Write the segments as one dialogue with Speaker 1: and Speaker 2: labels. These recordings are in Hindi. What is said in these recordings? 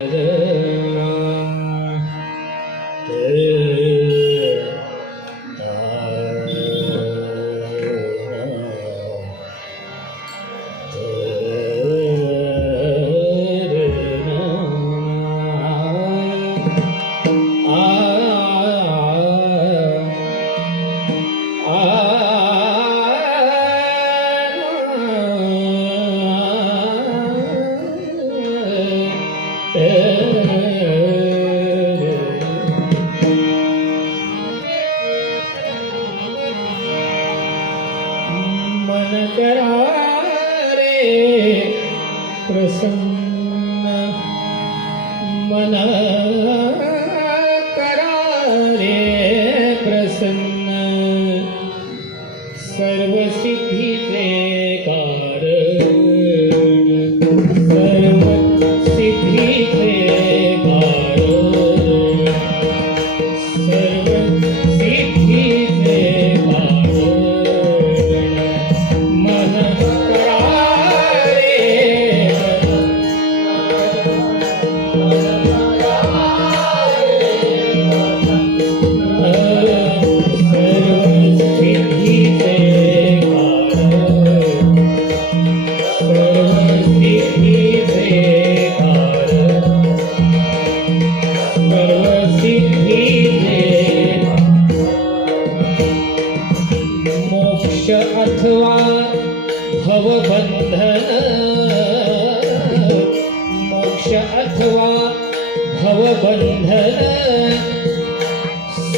Speaker 1: 嗯。मन करारे प्रसन्न मन करारे प्रसन्न सर्व सिद्धि से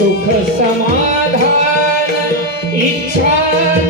Speaker 1: सुख समाधान इच्छा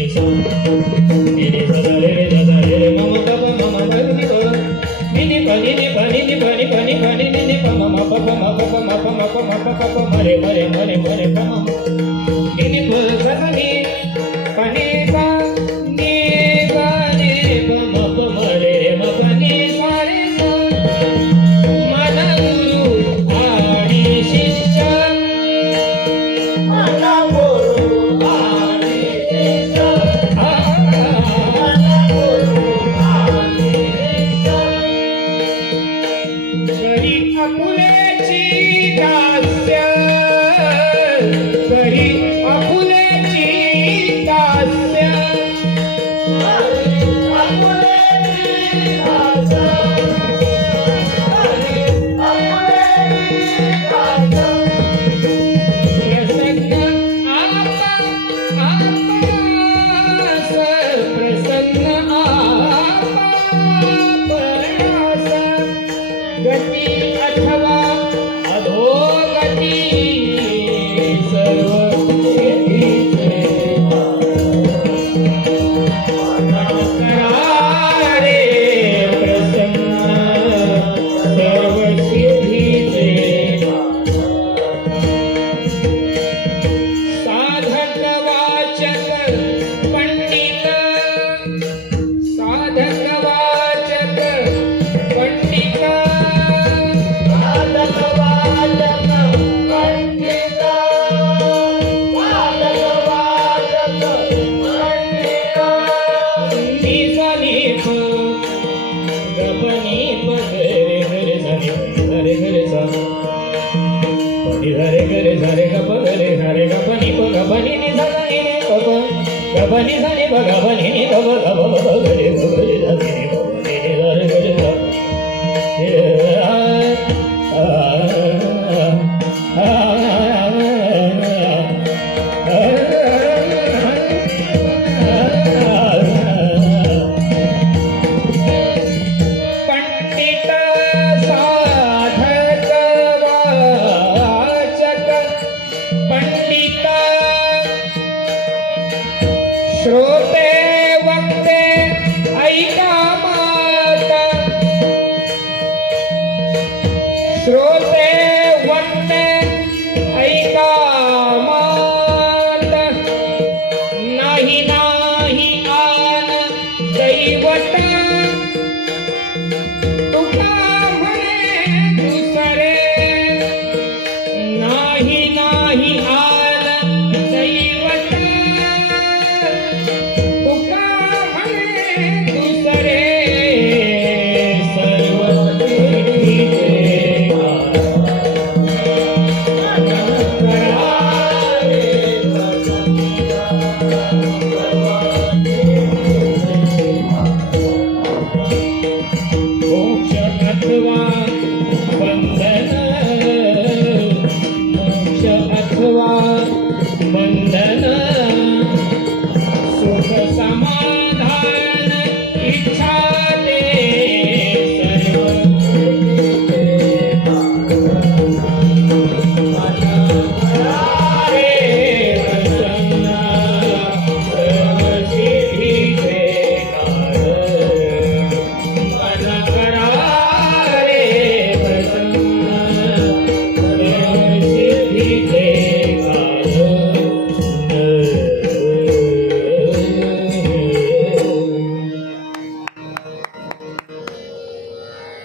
Speaker 1: pa pa pa mare mare mare mare pa. Dime గబని Hari గబని గబ గబ